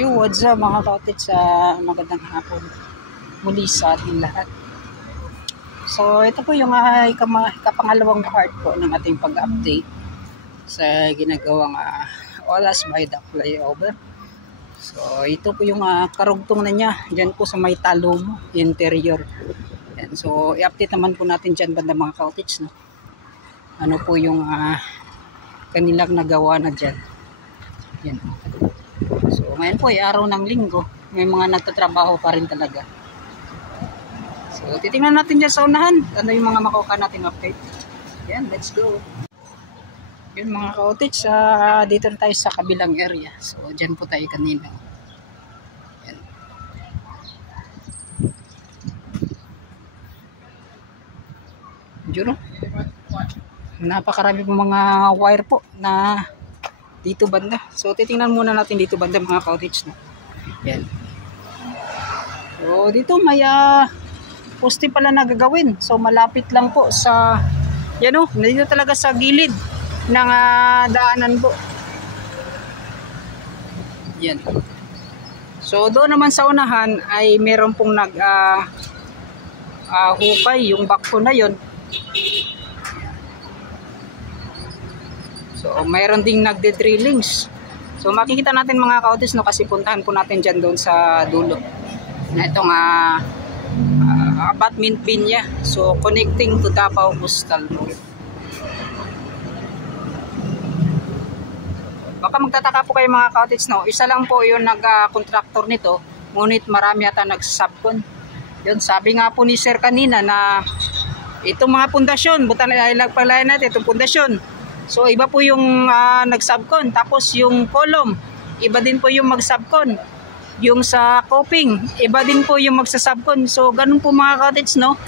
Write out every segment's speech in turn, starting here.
Yo, what's up mga kautit, sa magandang hapon muli sa ating lahat. So ito po yung kapangalawang part po ng ating pag-update sa ginagawang Olas Viaduct flyover. So ito po yung karugtong na niya dyan po sa may talong interior. Yan. So i-update naman po natin dyan banda mga kautits, no? Ano po yung kanilang nagawa na dyan. Yan. So ngayon po ay araw ng linggo, may mga nagtatrabaho pa rin talaga. So titingnan natin dyan sa unahan ano yung mga makukuha nating update. Yan, let's go. Yun mga kautits, dito na tayo sa kabilang area. So dyan po tayo kanina. Yan. Juro, napakarami po mga wire po na dito banda. So titingnan muna natin dito banda mga kautits, no? Yan. So dito may poste pala na gagawin. So malapit lang po sa yan, dito talaga sa gilid ng daanan po. Yan. So doon naman sa unahan ay meron pong hukay yung backhoe na yon. So mayroon ding nagde-drillings. So makikita natin mga kautis, no, kasi puntahan po natin dyan doon sa dulo na itong abutment pin niya. So connecting to Davao Coastal Road. Baka magtataka po kayo mga kautis, no, isa lang po yung nag-contractor nito, ngunit marami ata nagsasubcon. Yun, sabi nga po ni sir kanina na itong mga pundasyon, butan nagpalayan natin itong pundasyon. So iba po yung nag-subcon, tapos yung column, iba din po yung mag-subcon. Yung sa coping, iba din po yung magsa-subcon. So ganun po mga kautis, no?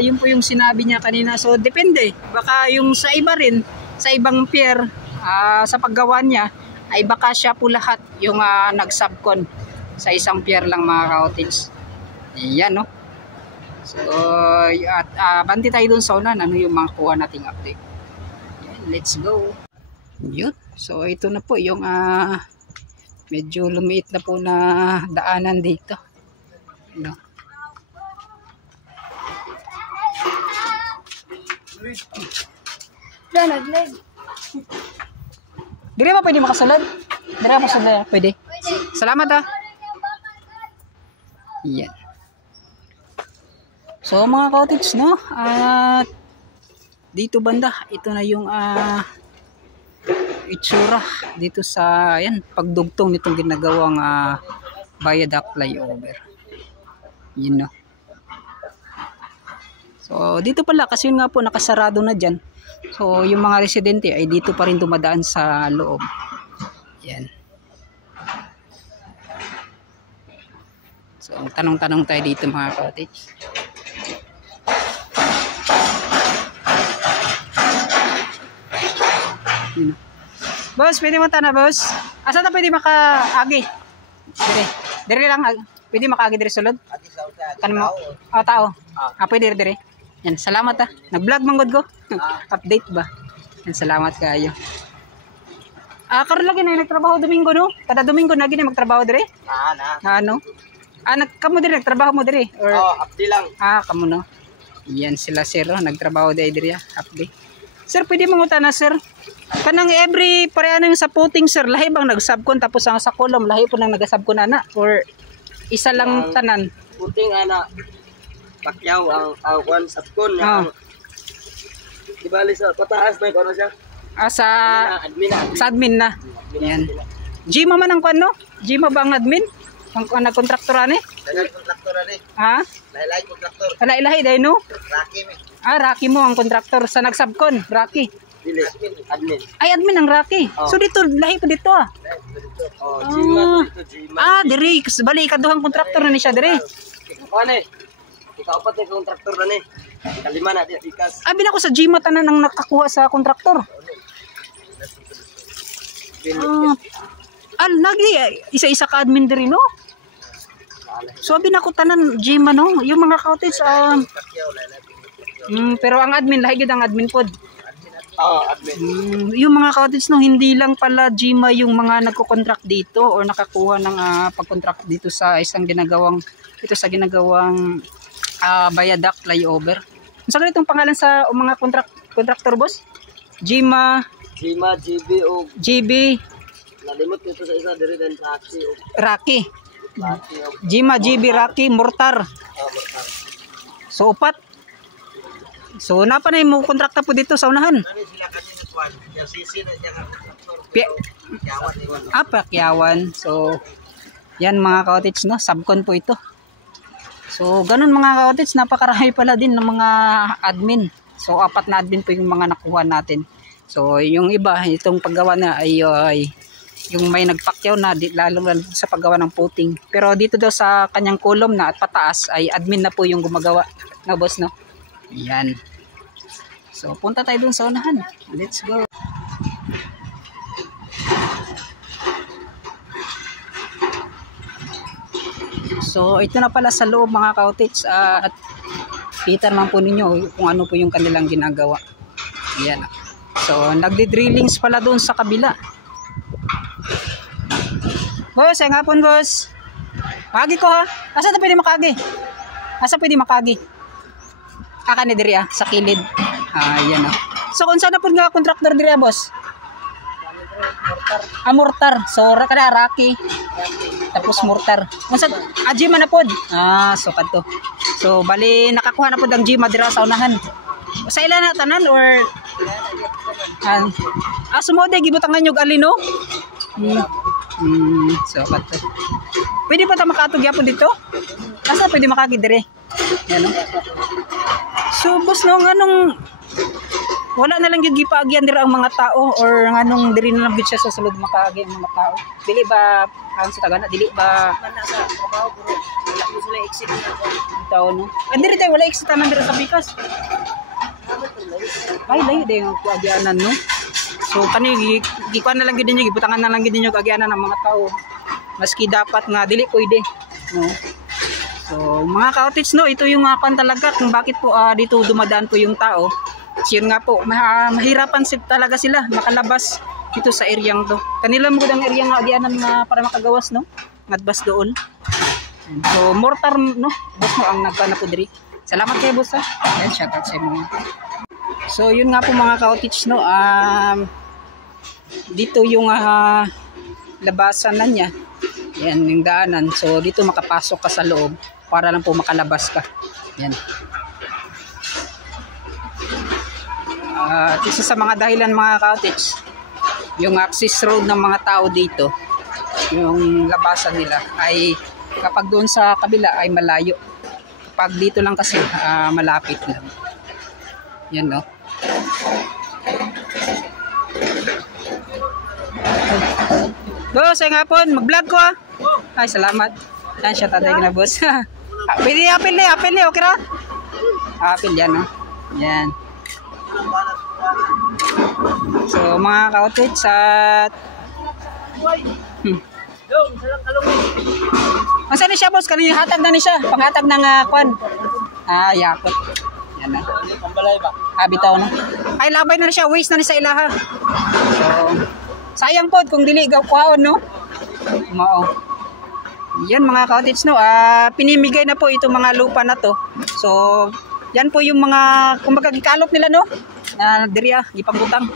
Yun po yung sinabi niya kanina. So depende, baka yung sa iba rin, sa ibang pier, sa paggawa niya, ay baka siya po lahat yung nag-subcon sa isang pier lang mga kautis. Yan, no? So banti tayo dun sa unan, ano yung mga kuha nating update. Let's go. Yun. So ito na po yung medyo lumiit na po na daanan dito. No. Naglag. Dire ba pwede makasalad? Dire mo salad, pwede. Salamat Yan. So mga kautis, no? At dito banda, ito na yung itsura dito sa pagdugtong nitong ginagawang viaduct flyover. Yun, no. So dito pala kasi yun nga po nakasarado na dyan. So yung mga residente ay dito pa rin dumadaan sa loob. Yan. So tanong-tanong tayo dito mga kautis. Boss, pwede mo tanong, boss? Asa na pwede makaagi? Dire lang, pwede makaagi dire sulod? Kanmo? Tao. Pwede dire. Yan, salamat nag-vlog manggod ko. Update ba? Yan, salamat kayo. Karon lagi na nagtrabaho Domingo, no? Kada Domingo na gini magtrabaho dire? Ano? Kamo dire nagtrabaho mo dire? Or update lang. Kamo no. Yan sila sir, nagtrabaho dire update. Sir, pwede mangutana sir? Kanang every pareano yung sa puting sir, lahi bang nag-subcon tapos ang sa column lahi po nang nag-subcon or isa lang tanan? Puting pakyaw ang one subcon ibali sa pataas na kono siya. Sa admin sa admin na. Yan. Gima man ang kuan, no? Gima ba ang admin? Ang nagkontraktora ni? Kontraktora ni. Lahi kontraktor. Lahi dai no? Rocky mi. Rocky mo ang kontraktor sa nagsubcon, Rocky. Admin. Ay, admin ang Rocky. So dito, lahi po dito Gima dito, diri, bali ikaduhang kontraktor na ni siya diri. Ikaw ni kontraktor na ni. Kalima na di ikas. Bin ako sa Gima tanan ang nakakuha sa kontraktor. Lagi isa-isa ka admin diri, no? So bin ako tanan Gima, no? Yung mga kautis pero ang admin lahi gid ang admin pod. Admin. Yung mga cottage no, hindi lang pala Jima yung mga nagko-contract dito or nakakuha ng pag-contract dito sa ginagawang viaduct flyover. Sa ganitong pangalan sa mga contractor boss? Jima, GB o GB, nalimot nito sa isa diri din Rocky o Rocky. Rocky o Jima, GB, Rocky, Mortar. Mortar. So upat. So napa na yung kontrakta po dito sa unahan? Ano sila kanina kuan? Yung sisi na diyan ang Pakyawan. So yan mga cottage no, subcon po ito. So ganun mga cottage, napakarami pala din ng mga admin. So 4 na admin po yung mga nakuha natin. So yung iba, itong paggawa na ay yung may nagpakyaw na lalo sa paggawa ng puting. Pero dito daw sa kanyang column na at pataas ay admin na po yung gumagawa na boss no. Yan. So punta tayo dun sa unahan. Let's go. So ito na pala sa loob mga cottage at kita naman po ninyo kung ano po yung kanilang ginagawa. Yan. So nagdi-drillings pala doon sa kabila. Boss, ay ngapon boss. Kagi ko ha. Asa na pwede makagi? Asa pwede makagi? Aka ni diri sa kilid. Yan So kung saan na po nga contractor diri boss? Mortar. So kada Rocky. Tapos mortar. Unsa Jima na pod? So kadto. So bali nakakuha na pod ang Jima dira sa unahan. Sa ila na tanan or sumode gibutangan yung alino? So kadto. Pwede pa ta makatog gyapon dito? Asa pwede makagi dire? Yan no. So boss no nganong wala na lang yung gipagyan dira ang mga tao or nganong diri na lang gid siya sa sulod makaagi ang mga tao. Dili ba ang sa tagana dili ba sa trabaho bro. Wala mo sila exit na tao no. Diri tay wala exit tanan dira sa Bikas. Ay layo day ang kuagyanan no. So kani gikuan na lang gid ninyo gibutangan na lang gid ninyo kaagyanan ng mga tao. Maski dapat nga dili pwede no. So mga cottage no, ito yung kan talaga kung bakit po dito dumadaan po yung tao. Yun nga po, mahirapan talaga sila makalabas dito sa areang to. Kanila mo ang area nga agyanan para makagawas no. Ngadbas doon. So mortar no, boss mo ang nagkana po diri. Salamat kay boss ha. Yan shout out sa inyo. So yun nga po mga cottage no, dito yung labasan na niya. Yan yung daanan. So dito makapasok ka sa loob para lang po makalabas ka. Yan. Isa sa mga dahilan mga cottage, yung access road ng mga tao dito, yung labasan nila ay kapag doon sa kabila ay malayo. Kapag dito lang kasi malapit lang. Yan no. Boss, ay ngapon, mag-vlog ko Ay, salamat. Yan siya tatay na boss. Pwede apil okay ra? Apil yan no. Yan. So mga cottage at Asa ni siya boss? Kanina hatag na ni siya. Panghatag ng kwan. Yakot. Yan na. Pambalay ba? Bitaw na. Ay labay na siya. Waste na ni sa ilaha. So sayang pod kung dili gaw kuhaon no. Mao. Yan mga cottage no. Pinimigay na po itong mga lupa na to. So yan po yung mga kumbaga gikalop nila no. Diri ipangutang.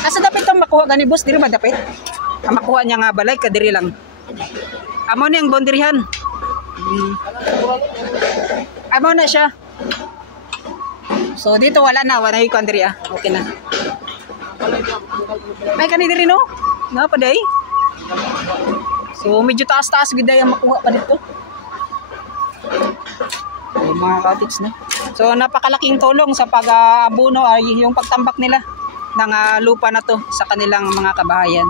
Asa dapat itong makuha gani boss? Diri ba dapat? Ang makuha niya nga balay kadiri lang. Amo ni ang boundarihan. Amo na siya. So dito wala ikon diri Okay na. Ay kani diri no? Nga pa day. So medyo taas-taas gid ang makuha pa dito. So, mga cottage na. So napakalaking tulong sa pag-abuno ay yung pagtambak nila ng lupa na to sa kanilang mga kabahayan.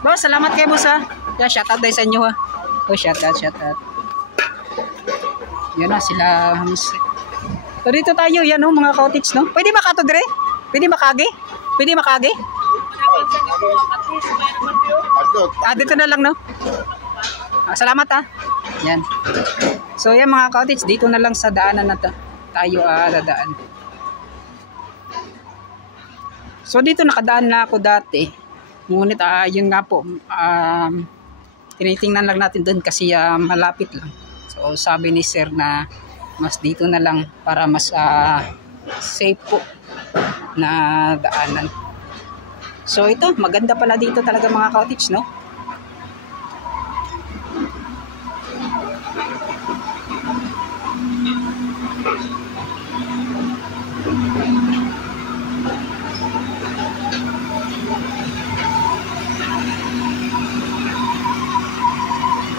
Boss, salamat kay boss ha. Shout out tayo sa inyo ha. Shout out. Yan na sila. So dito tayo yan mga cottage no. Pwede ba kato dire? Pwede makagi? Dito na lang no. Salamat ha. Yan. So yan mga cottage, dito na lang sa daanan na tayo dadaan. So dito nakadaan na ako dati. Ngunit yun nga po, tinitingnan lang natin doon kasi malapit lang. So sabi ni sir na mas dito na lang para mas safe po na daanan. So ito, maganda pala dito talaga mga cottage, no?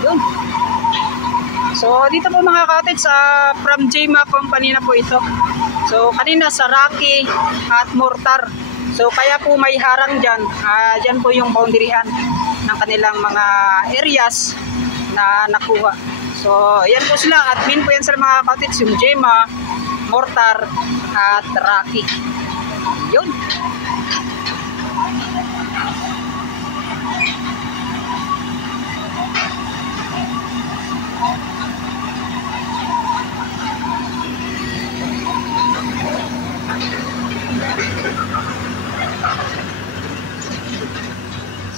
Yun. So dito po mga cottage, from JMA Company na po ito. So kanina sa Rocky at Mortar. So kaya po may harang dyan. Dyan po yung boundaryhan ng kanilang mga areas na nakuha. So yan po sila. Admin po yan sa mga cottage, yung JMA, Mortar at Rocky. Yun.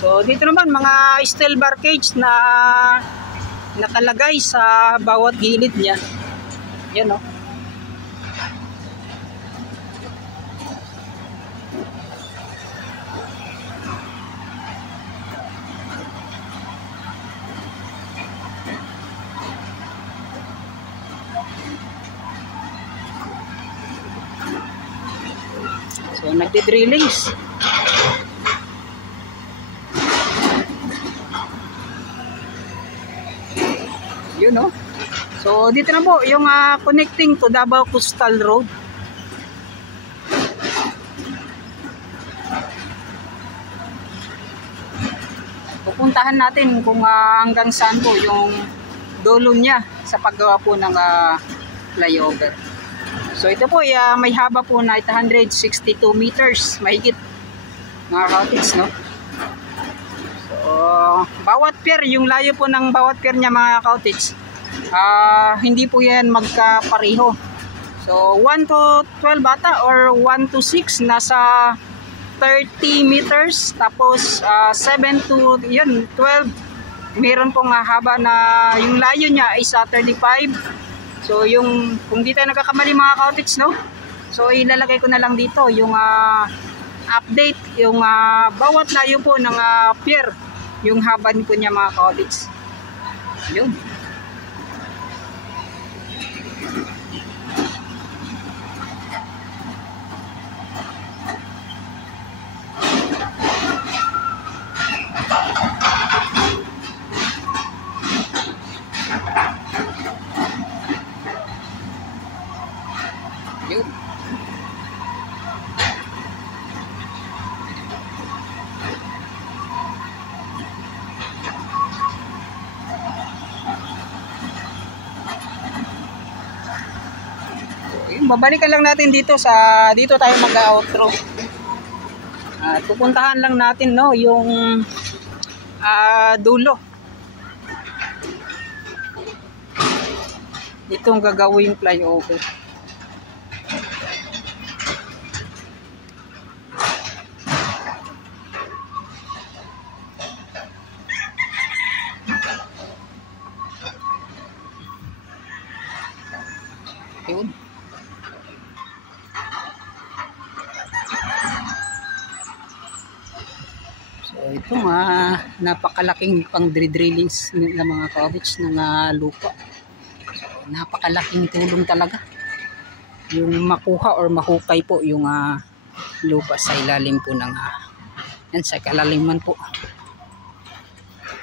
So dito naman mga steel bar cage na nakalagay sa bawat gilid niya. Yan o. So nagdi-drillings. Yun, no? So dito na po yung connecting to Davao Coastal Road. Pupuntahan natin kung hanggang saan po yung dulo niya sa paggawa po ng flyover. So ito po may haba po na 862 meters mahigit mga cottage, no? Bawat pier, yung layo po ng bawat pier niya mga cottage, hindi po yan magkapareho. So 1 to 12 bata or 1 to 6 nasa 30 meters, tapos 7 to yun, 12 meron pong haba na yung layo niya is 35. So yung kung di tayo nagkakamali mga cottage, no? So ilalagay ko na lang dito yung update yung bawat layo po ng pier, yung haban ko niya mga cottage. Yun. Yun. Babalikan lang natin dito dito tayo mag-outro. Pupuntahan lang natin, no, yung dulo. Itong gagawing flyover. Yun. So ito napakalaking pang drillings ng mga cottage ng lupa. So, napakalaking tulong talaga yung makuha or mahukay po yung lupa sa ilalim po ng yan, sa kalaliman po.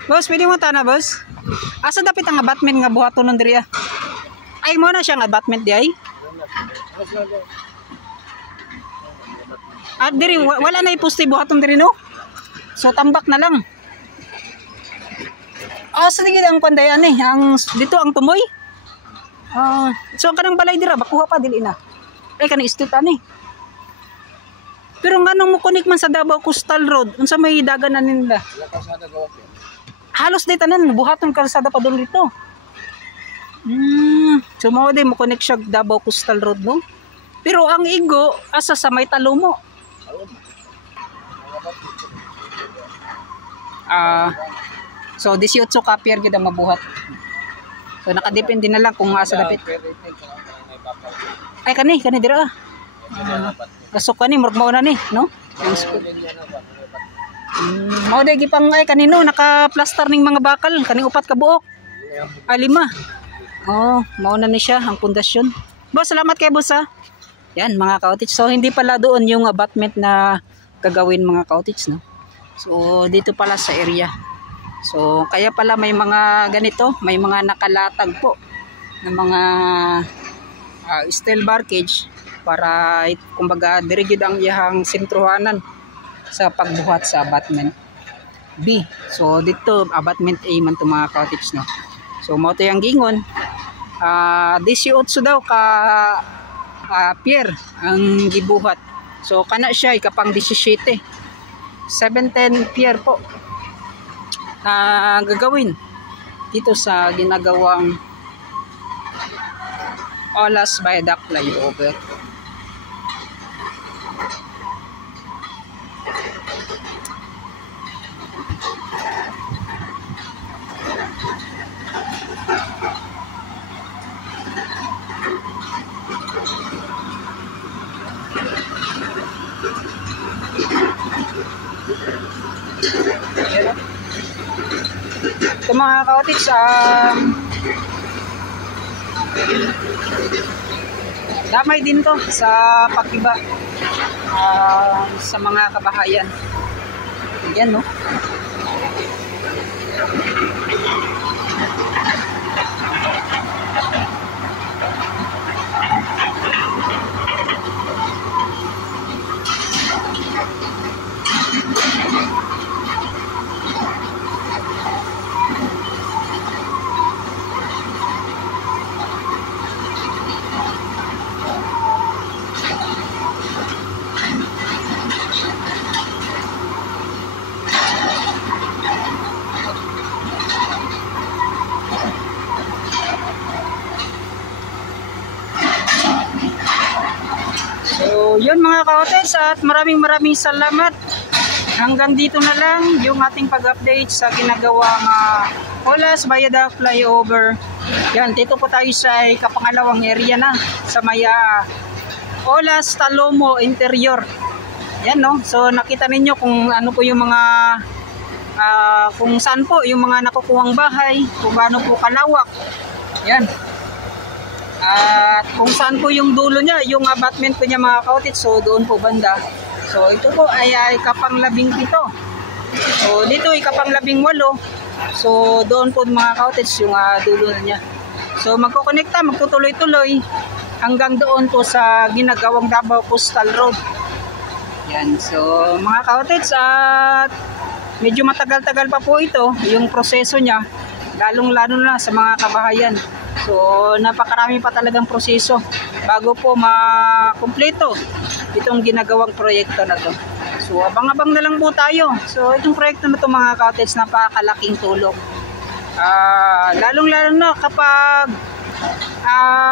Boss, pwede mo tana, boss? Asa dapit ang abatment nga buhaton ng diri? Ay mo na siya nga abatment di ay? At diri wala na iposte buhaton diri, no? So tambak na lang. Sa ligid ang pandayan dito ang tumoy. So ang kanang balay dira bakuha pa dili na. Ay kanang street Pero nganong mo connect man sa Davao Coastal Road, unsa may daganan nila? Halos di tanan buhaton kalsada pa doon dito. So mo di mo connect siya Davao Coastal Road, no? Pero ang igo asa sa may Talomo. So 18 ka pier gyud ang mabuhat. So nakadepende na lang kung asa dapit. Ay kani dira. Pasok kani murag mao na ni, no? Yung school. Mao day gipang ay kanino naka-plaster ning mga bakal kaning upat ka buok. Ay 5. Oh, mao na ni siya ang pundasyon. Boss, salamat kay boss ha. Yan mga ka-outage. So hindi pala doon yung abutment na gagawin mga ka-outage, no? So dito pala sa area. So kaya pala may mga ganito, may mga nakalatag po ng mga steel bar cage para kumbaga diri gyud ang iyang sentruhanan sa pagbuhat sa abutment B. So dito abutment A man to mga ka-outage, no? So mo to yang gingon 18 daw ka pier ang gibuhat. So kana siya ikapang 17. 710 pier po gagawin dito sa ginagawang Olas Viaduct flyover. Ito mga ka-outage, damay din to sa pag-iba sa mga kabahayan. Yan, no? So yun mga ka-outage, at maraming salamat. Hanggang dito na lang yung ating pag-update sa ginagawang Olas Viaduct flyover. Yan, dito po tayo sa kapangalawang area na sa may Olas Talomo Interior. Yan, no? So nakita ninyo kung ano po yung mga kung saan po yung mga nakukuhang bahay, kung gaano po kalawak. Yan. At kung saan po yung dulo niya, yung abutment po niya mga ka-outage, so doon po banda. So ito po ay kapang 17. So dito ay kapang 18. So doon po mga ka-outage yung dulo na niya. So magkukonekta, magtutuloy-tuloy hanggang doon po sa ginagawang Davao Coastal Road. Yan, so mga ka-outage, at medyo matagal-tagal pa po ito yung proseso niya, lalong-lalo na sa mga kabahayan. So napakarami pa talagang proseso bago po makumpleto itong ginagawang proyekto na to. So abang-abang na lang po tayo. So itong proyekto na to mga ka-outage, napakalaking tulong. Lalong-lalo na kapag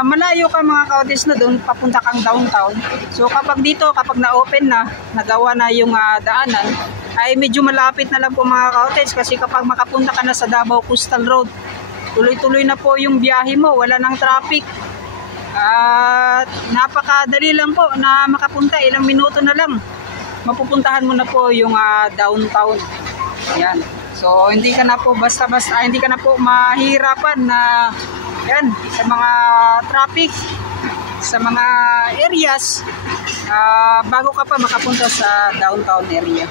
malayo ka mga ka-outage na doon, papunta kang downtown. So kapag dito, kapag na-open na, nagawa na yung daanan, ay medyo malapit na lang po mga ka-outage, kasi kapag makapunta ka na sa Davao Coastal Road, tuloy-tuloy na po yung biyahe mo, wala nang traffic. At napakadali lang po na makapunta, ilang minuto na lang mapupuntahan mo na po yung downtown. Yan. So hindi ka na po basta-basta, hindi ka na po mahirapan na yan sa mga traffic, sa mga areas bago ka pa makapunta sa downtown area.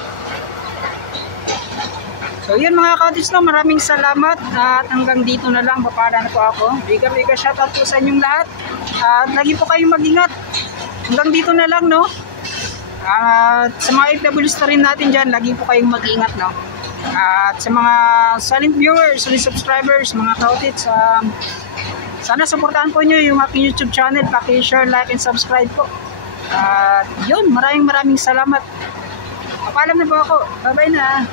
So yun mga ka-outage, no, maraming salamat, at hanggang dito na lang, papala na po ako. Biga shoutout po sa inyong lahat, at lagi po kayong mag-ingat. Hanggang dito na lang, no. At sa mga FWs na rin natin dyan, lagi po kayong mag-ingat, no. At sa mga silent viewers, silent subscribers, mga ka-outage, sana supportahan po nyo yung aking YouTube channel, paki-share, like, and subscribe po. At yun, maraming salamat. Papaalam na po ako. Bye-bye na.